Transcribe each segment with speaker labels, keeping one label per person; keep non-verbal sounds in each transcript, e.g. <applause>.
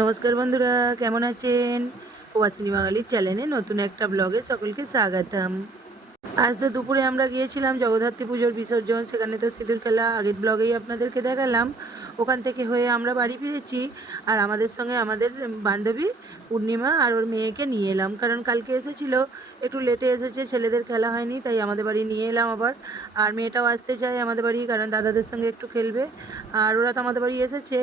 Speaker 1: নমস্কার বন্ধুরা, কেমন আছেন? প্রবাসিনী বাঙালির চ্যানেলে নতুন একটা ব্লগে সকলকে স্বাগতম। আজ তো দুপুরে আমরা গিয়েছিলাম জগদ্ধাত্রী পুজোর বিসর্জন, সেখানে তো সিঁদুর খেলা, আগের ব্লগেই আপনাদেরকে দেখালাম। ওখান থেকে হয়ে আমরা বাড়ি ফিরেছি আর আমাদের সঙ্গে আমাদের বান্ধবী পূর্ণিমা আর ওর মেয়েকে নিয়ে এলাম। কারণ কালকে এসেছিল, একটু লেটে এসেছে, ছেলেদের খেলা হয়নি, তাই আমাদের বাড়ি নিয়ে এলাম আবার। আর মেয়েটাও আসতে চায় আমাদের বাড়ি, কারণ দাদাদের সঙ্গে একটু খেলবে। আর ওরা তো আমাদের বাড়ি এসেছে,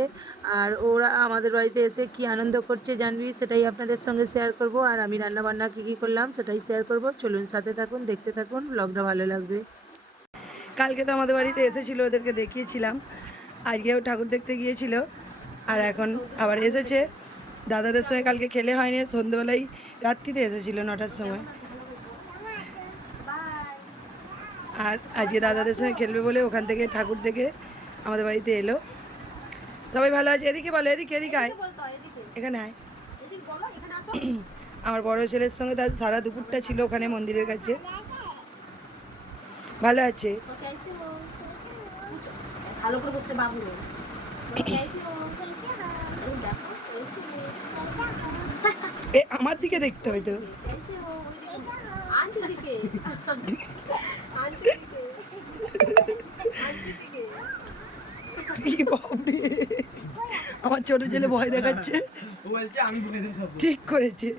Speaker 1: আর ওরা আমাদের বাড়িতে এসে কি আনন্দ করছে জানবি, সেটাই আপনাদের সঙ্গে শেয়ার করব। আর আমি রান্না বান্না কী কী করলাম, সেটাই শেয়ার করব। চলুন সাথে থাকুন, দেখতে থাকুন ব্লগটা ভালো লাগবে। কালকে তো আমাদের বাড়িতে এসেছিল, ওদেরকে দেখিয়েছিলাম। আজকেও ঠাকুর দেখতে গিয়েছিল। আর এখন আবার এসেছে। দাদাদের সঙ্গে কালকে খেলে হয়নি সন্ধ্যেবেলায় রাত্রিতে এসেছিল নটার সময়। আর আজকে দাদাদের সঙ্গে খেলবে বলে ওখান থেকে ঠাকুর দেখে আমাদের বাড়িতে এলো। সবাই ভালো আছে? এদিকে বলো, এদিকে এদিকে আয়। এখানে আয়। <clears throat> আমার বড় ছেলের সঙ্গে তার সারা দুপুরটা ছিল ওখানে মন্দিরের কাছে। ভালো আছে?
Speaker 2: ভালো করে বসতে বাবু
Speaker 1: এ আমার দিকে দেখতে হবে তো। আমার ছোট ছেলে ভয় দেখাচ্ছে। ঠিক করেছে।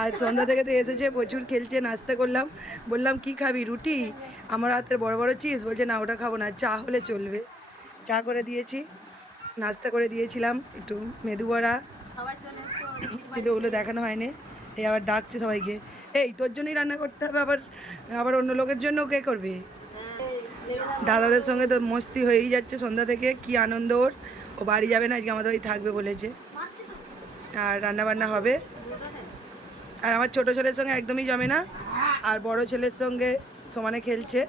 Speaker 1: আর সন্ধ্যা থেকে তো এসেছে, প্রচুর খেলছে, নাস্তা করলাম। বললাম, কি খাবি, রুটি? আমার হাতের বড় বড় চিজ। বলছে, না, ওটা খাব না, চা হলে চলবে। চা করে দিয়েছি, নাস্তা করে দিয়েছিলাম, একটু মেদু বড়া। কিন্তু ওগুলো দেখানো হয়নি। এই আবার ডাকছে সবাইকে, এই, তোর জন্যই রান্না করতে হবে, আবার আবার অন্য লোকের জন্য কে করবে? দাদাদের সঙ্গে তো মস্তি হয়েই যাচ্ছে সন্ধ্যা থেকে, কি আনন্দ ওর। ও বাড়ি যাবে না, আজকে আমাদের ওই থাকবে বলেছে। আর রান্না বান্না হবে। আর আমার ছোট ছেলের সঙ্গে একদমই জমে না, আর বড় ছেলের সঙ্গে সমানে খেলছে।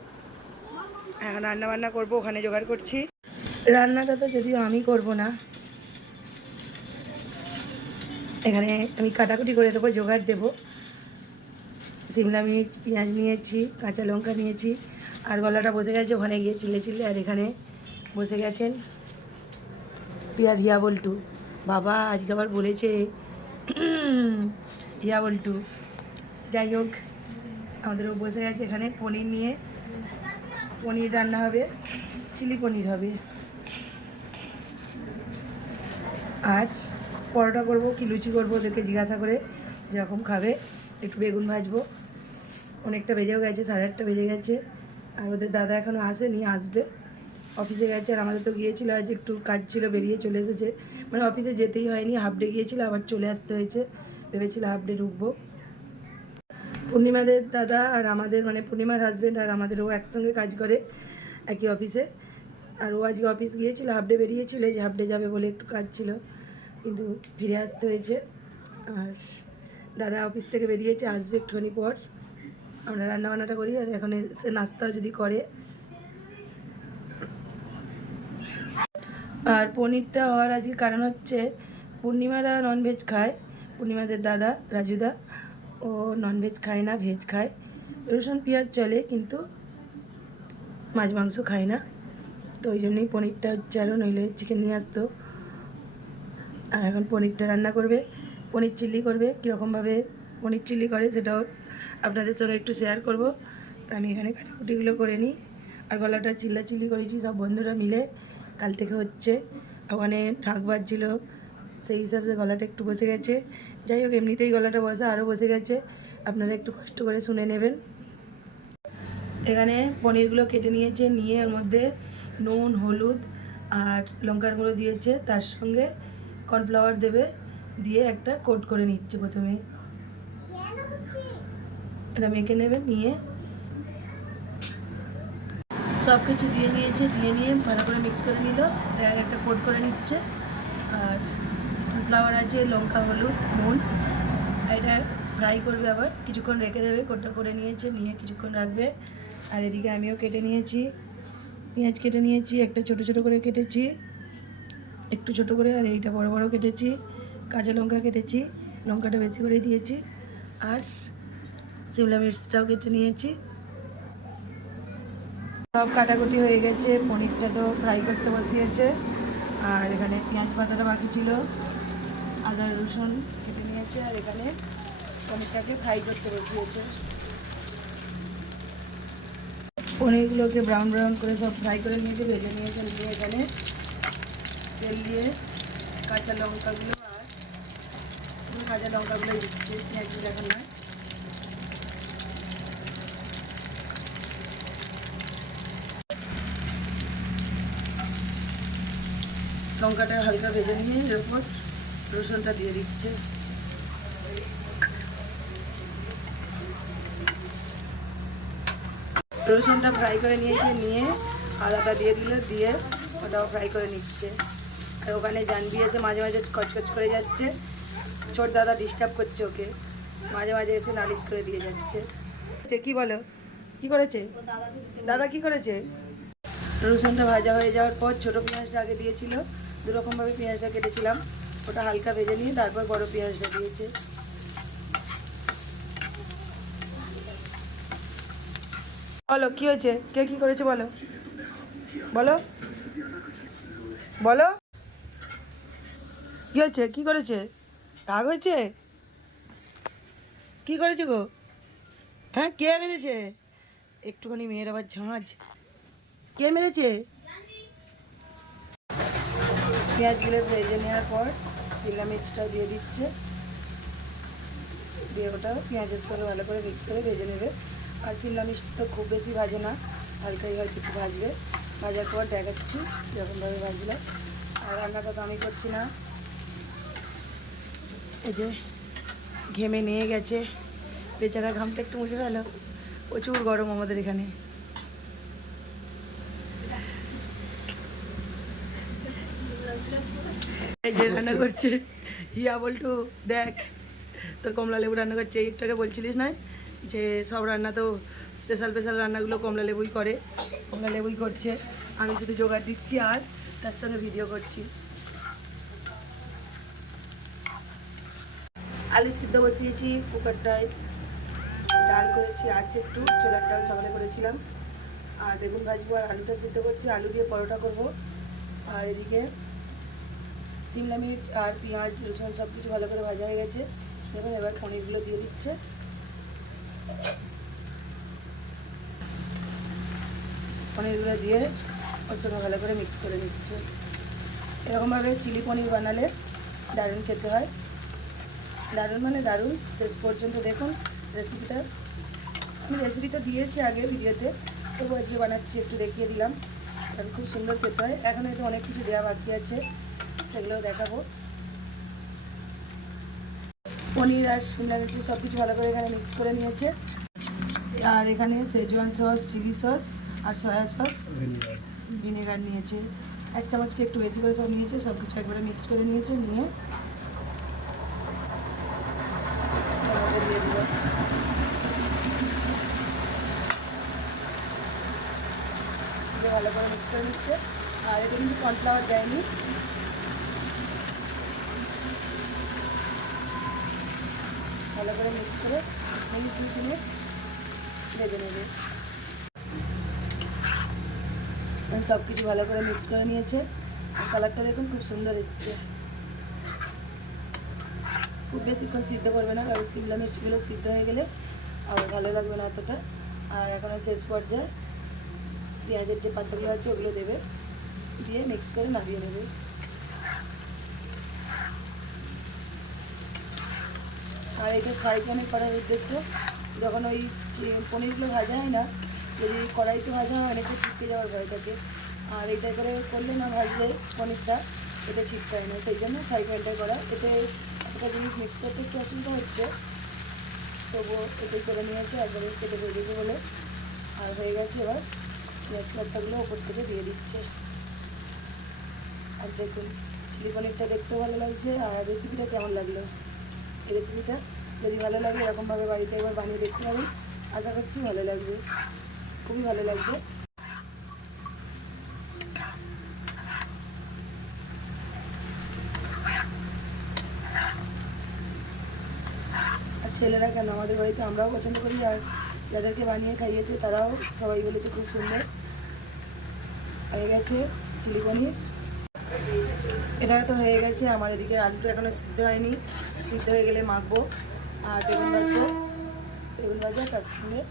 Speaker 1: এখন রান্না বান্না করব, ওখানে জোগাড় করছি। রান্নাটা তো যদিও আমি করব না, এখানে আমি কাটাকুটি করে দেবো, জোগাড় দেবো। সিমলা মির্চ, পেঁয়াজ নিয়েছি, কাঁচা লঙ্কা নিয়েছি, আর গলাটা বসে গেছে, ওখানে গিয়ে চিলে চিলে আর এখানে বসে গেছেন পিয়াজ হিয়া বল্টু। বাবা আজকে আবার বলেছে হিয়া বল্টু। যাই হোক, আমাদেরও বসে গেছে এখানে পনির নিয়ে পনির রান্না হবে, চিলি পনির হবে। আর পরোটা করব, কি লুচি করব ওদেরকে জিজ্ঞাসা করে, যেরকম খাবে, একটু বেগুন ভাজবো। অনেকটা বেজেও গেছে, সাড়ে আটটা বেজে গেছে। আর ওদের দাদা এখনও আসেনি, আসবে। অফিসে গেছে, আর আমাদের তো গিয়েছিল, আজ একটু কাজ ছিল, বেরিয়ে চলে এসেছে। মানে অফিসে যেতেই হয়নি, হাফ ডে গিয়েছিল, আবার চলে আসতে হয়েছে। ভেবেছিল হাফ ডে ঢুকবো। পূর্ণিমাদের দাদা আর আমাদের মানে পূর্ণিমার হাজব্যান্ড আর আমাদের ও একসঙ্গে কাজ করে একই অফিসে আর ও আজকে অফিস গিয়েছিল হাফ ডে বেরিয়েছিল যে হাফ ডে যাবে বলে একটু কাজ ছিল, কিন্তু ফিরে আসতে হয়েছে। আর দাদা অফিস থেকে বেরিয়েছে, আসবে একটুখানি পর। আমরা রান্না বান্নাটা করি আর এখন সে নাস্তাও যদি করে। আর পনিরটা হওয়ার আজকে কারণ হচ্ছে পূর্ণিমারা ননভেজ খায়। পূর্ণিমাদের দাদা, রাজুদা ও ননভেজ খায় না ভেজ খায়। রসুন, পেঁয়াজ চলে কিন্তু মাছ, মাংস খায় না। তো ওই জন্যই পনিরটা হচ্ছে আরও নইলে চিকেন নিয়ে আসতো। আর এখন পনিরটা রান্না করবে, পনির চিলি করবে, কীরকমভাবে পনির চিলি করে সেটাও আপনাদের সঙ্গে একটু শেয়ার করব। আমি এখানে কাটাকুটিগুলো করে নিই। আর গলাটা চিল্লা চিল্লি করেছি, সব বন্ধুরা মিলে। কাল থেকে হচ্ছে, ওখানে ঢাক বাজছিল সেই হিসাবে গলাটা একটু বসে গেছে। যাই হোক, এমনিতেই গলাটা বসে আরও বসে গেছে। আপনারা একটু কষ্ট করে শুনে নেবেন। এখানে পনিরগুলো কেটে নিয়েছে, নিয়ে এর মধ্যে নুন, হলুদ আর লঙ্কার গুঁড়ো দিয়েছে। তার সঙ্গে কর্নফ্লাওয়ার দেবে, দিয়ে একটা কোট করে নিচ্ছে প্রথমে। এটা মেখে নেবে নিয়ে সব কিছু দিয়ে নিয়েছে, দিয়ে নিয়ে ভালো করে মিক্স করে নিল। একটা কোট করে নিচ্ছে। আর ফ্লাওয়ার আছে, লঙ্কা, হলুদ নুন এটা ফ্রাই করবে আবার, কিছুক্ষণ রেখে দেবে, কোটটা করে নিয়েছে, নিয়ে কিছুক্ষণ রাখবে। আর এদিকে আমিও কেটে নিয়েছি। পেঁয়াজ কেটে নিয়েছি, একটা ছোট ছোট করে কেটেছি। একটু ছোট করে, আর এইটা বড় বড় কেটেছি। কাঁচা লঙ্কা কেটেছি, লঙ্কাটা বেশি করে দিয়েছি। আর সিমলা মির্চটাও কেটে নিয়েছি। সব কাটাকুটি হয়ে গেছে, পনিরটা তো ফ্রাই করতে বসিয়েছে। আর এখানে পেঁয়াজ পাতাটা বাকি ছিল। আদা, রসুন কেটে নিয়েছে, আর এখানে পনিরটাকে ফ্রাই করতে বসিয়েছে। পনিরগুলোকে ব্রাউন ব্রাউন করে সব ফ্রাই করে নিয়েছে, ভেজে নিয়েছে, নিয়ে এখানে তেল দিয়ে কাঁচা লঙ্কাগুলো আর কাঁচা লঙ্কাগুলো দিচ্ছে পেঁয়াজ এখন নয় লঙ্কাটা হালকা ভেজে নিয়ে এরপর রসুনটা দিয়ে দিচ্ছে। রসুনটা ফ্রাই করে নিয়েছে নিয়ে আদাটা দিয়ে দিল দিয়ে ওটাও ফ্রাই করে নিচ্ছে। আর ওখানে জানবি এসে মাঝে মাঝে কচকচ করে যাচ্ছে। ছোট দাদা ডিস্টার্ব করছে ওকে। মাঝে মাঝে এসে নালিশ করে দিয়ে যাচ্ছে। কি বলো? কি করেছে? দাদা কি করেছে? রসুনটা ভাজা হয়ে যাওয়ার পর ছোটো পেঁয়াজটা আগে দিয়েছিল। দুরকমভাবে পেঁয়াজটা কেটেছিলাম। ওটা হালকা ভেজে নিয়ে তারপর বড় পেঁয়াজটা দিয়েছে। বলো, কি হয়েছে? কে কি করেছে বলো? বলো? বলো? কি হয়েছে? কি করেছে? রাগ হয়েছে? কি করেছে গো? হ্যাঁ কে মেরেছে? একটুখানি মেয়ের আবার ঝাঁজ। কে মেরেছে? পেঁয়াজগুলো ভেজে নেওয়ার পর শিমলা মির্চটা দিয়ে দিচ্ছে। দিয়ে ওটা পেঁয়াজের সঙ্গে ভালো করে মিক্স করে ভেজে নেবে। আর শিমলা মির্চ তো খুব বেশি ভাজে না হালকাই হয়তো একটু ভাজবে। ভাজার পর দেখাচ্ছি যখনভাবে ভাজলে আর রান্নাটা তো আমি করছি না। এই যে ঘেমে নিয়ে গেছে। বেচারা ঘামটা একটু মুছে ফেলো। প্রচুর গরম আমাদের এখানে এই যে রান্না করছে। হিয়া বলটু, দেখ, তোর কমলা লেবু রান্না করছে। একটাকে বলছিলিস না যে, সব রান্না তো স্পেশাল স্পেশাল রান্নাগুলো কমলা লেবুই করে। কমলা লেবুই করছে। আমি শুধু জোগাড় দিচ্ছি আর তার সঙ্গে ভিডিও করছি। আলু সিদ্ধ বসিয়েছি কুকারটায়। ডাল করেছি আছে একটু, ছোলার ডাল সকালে করেছিলাম। আর বেগুন ভাজবো আর আলুটা সিদ্ধ করছি। আলু দিয়ে পরোটা করব। আর এদিকে সিমলা মির্চ আর পেঁয়াজ, রসুন সব কিছু ভালো করে ভাজা হয়ে গেছে। দেখুন, এবার পনিরগুলো দিয়ে দিচ্ছে। পনিরগুলো দিয়ে ওর সঙ্গে ভালো করে মিক্স করে নিচ্ছে। এরকমভাবে চিলি পনির বানালে দারুণ খেতে হয়। দারুণ মানে দারুণ। শেষ পর্যন্ত দেখুন রেসিপিটা আমি রেসিপিটা দিয়েছি আগে ভিডিওতে। তবু আজকে বানাচ্ছি, একটু দেখিয়ে দিলাম। আর খুব সুন্দর খেতে হয়। এখন হয়তো অনেক কিছু দেওয়া বাকি আছে। সেগুলোও দেখাবো। পনির আর শিমলা মির্চি সব কিছু ভালো করে এখানে মিক্স করে নিয়েছে। আর এখানে সেজওয়ান সস চিলি সস আর সয়া সস ভিনেগার নিয়েছে। এক চামচকে একটু বেশি করে সব নিয়েছে সব কিছু একবারে মিক্স করে নিয়েছে, নিয়ে ভালো করে মিক্স করে নিচ্ছে। আর এটা কিন্তু কর্নফ্লাওয়ার দেয়নি ভালো করে মিক্স করে ভেজে নেবে সব কিছু ভালো করে মিক্স করে নিয়েছে। কালারটা দেখুন খুব সুন্দর এসছে। খুব বেশিক্ষণ সিদ্ধ করবে না, কারণ শিমলা মির্চগুলো সিদ্ধ হয়ে গেলে আবার ভালো লাগবে না এতটা আর এখন শেষ পর্যায়ে পেঁয়াজের যে পাতাগুলো আছে, ওগুলো দেবে। দিয়ে মিক্স করে নামিয়ে নেবে। আর এটা ফ্রাই প্যানে করার উদ্দেশ্য। যখন ওই পনিরগুলো ভাজা হয় না, যদি কড়াইতে ভাজা হয়, অনেকটা ছিটকে যাওয়ার ভয় থাকে। আর এটা করে করলে না ভাজলে পনিরটা এটা ছিটকায় না। সেই জন্য ফ্রাই প্যানটাই করা। এতে একটা জিনিস মিক্স করতে একটু অসুবিধা হচ্ছে। তবুও এটাই করে নিয়েছে একবারে কেটে ভেজেছে বলে। আর হয়ে গেছে এবার পেঁয়াজ কাটাগুলো ওপর থেকে দিয়ে দিচ্ছে। আর দেখুন, চিলি পনিরটা দেখতেও ভালো লাগছে। আর রেসিপিটা কেমন লাগল? এই রেসিপিটা যদি ভালো লাগে, এরকমভাবে বাড়িতে একবার বানিয়ে দেখতে পারেন আশা করছি ভালো লাগবে। খুবই ভালো লাগবে। আর ছেলেরা কেন? আমাদের বাড়িতে আমরাও পছন্দ করি, আর যাদেরকে বানিয়ে খাইয়েছে, তারাও সবাই বলেছে খুব সুন্দর। হয়ে গেছে চিলি পনির।
Speaker 3: এটা তো হয়ে গেছে, আমার এদিকে আলুটা এখনও সিদ্ধ হয়নি। সিদ্ধ হয়ে গেলে মাখবো। আর বেগুন ভাজবো বেগুন ভাজা তার সঙ্গে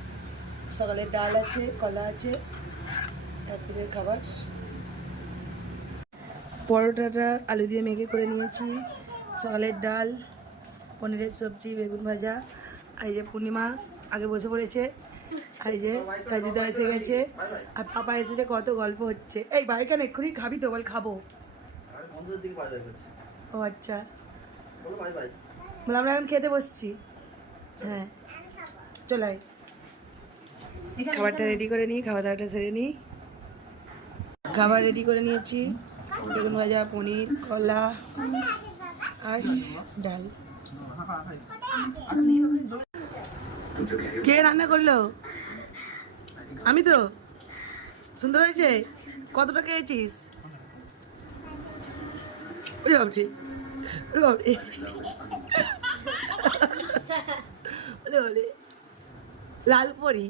Speaker 3: সকালে ডাল আছে কলা আছে রাত্রির খাবার। পরোটাটা আলু দিয়ে মেখে করে নিয়েছি। সকালের ডাল পনিরের সবজি বেগুন ভাজা আর এই যে পূর্ণিমা আগে বসে পড়েছে আর এই যে রাজিদা এসে গেছে আর পাপা এসেছে কত গল্প হচ্ছে। এই বাইকান এক্ষুনি খাবি তো বল খাব। ও আচ্ছা।
Speaker 1: বলো
Speaker 3: আমরা এখন খেতে বসছি। হ্যাঁ। চলাই খাবারটা রেডি করে নিই খাওয়া দাওয়াটা সেরে নিই খাবার রেডি করে নিয়েছি। বেগুন ভাজা পনির কলা আর ডাল। কে রান্না করল? আমি তো। সুন্দর হয়েছে? কতটা খেয়েছিস? ওরে বাবরে বাবরে ওরে বাবরে লাল পরি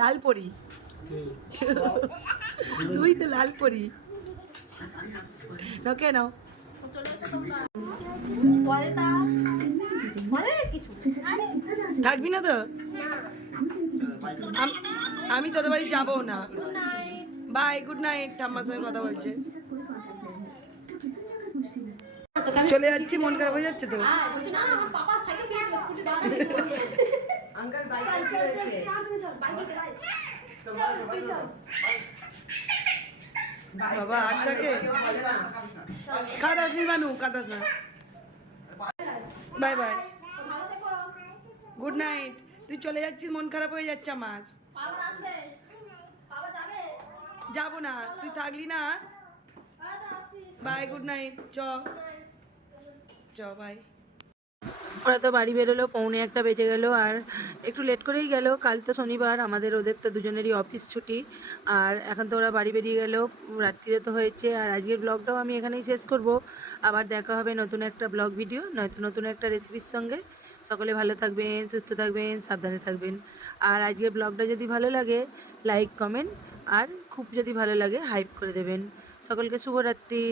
Speaker 3: লাল পরি। তুই তো লাল পরি। নাও কে নাও।
Speaker 2: চলে এসো তোমরা বলে তা বলে কিছু আরে
Speaker 3: থাকবি না তো? আমি তোদের বাড়ি যাব না। বাই গুড নাইট ঠাম্মার সঙ্গে কথা বলছে। চলে যাচ্ছি মন খারাপ হয়ে যাচ্ছে তো।
Speaker 2: চল
Speaker 3: বাবা আর থাকে কাদাস নি মানু কাদাস না। Bye bye. Good night. তুই চলে যাচ্ছিস মন খারাপ হয়ে যাচ্ছে আমার।
Speaker 2: যাবে।
Speaker 3: যাব না তুই থাকলি না। Bye good night. চ।
Speaker 2: Night.
Speaker 3: চ বাই ওরা তো বাড়ি বেরোলো, পৌনে একটা বেজে গেল, আর একটু লেট করেই গেল। কাল তো শনিবার, আমাদের ওদের তো দুজনেরই অফিস ছুটি। আর এখন তো ওরা বাড়ি বেরিয়ে গেল, রাত্রিরে তো হয়েছে। আর আজকের ব্লগটাও আমি এখানেই শেষ করব। আবার দেখা হবে নতুন একটা ব্লগ ভিডিও নয়তো নতুন একটা রেসিপির সঙ্গে। সকলে ভালো থাকবেন, সুস্থ থাকবেন, সাবধানে থাকবেন। আর আজকের ব্লগটা যদি ভালো লাগে লাইক কমেন্ট আর খুব যদি ভালো লাগে হাইপ করে দেবেন। সকলকে শুভরাত্রি।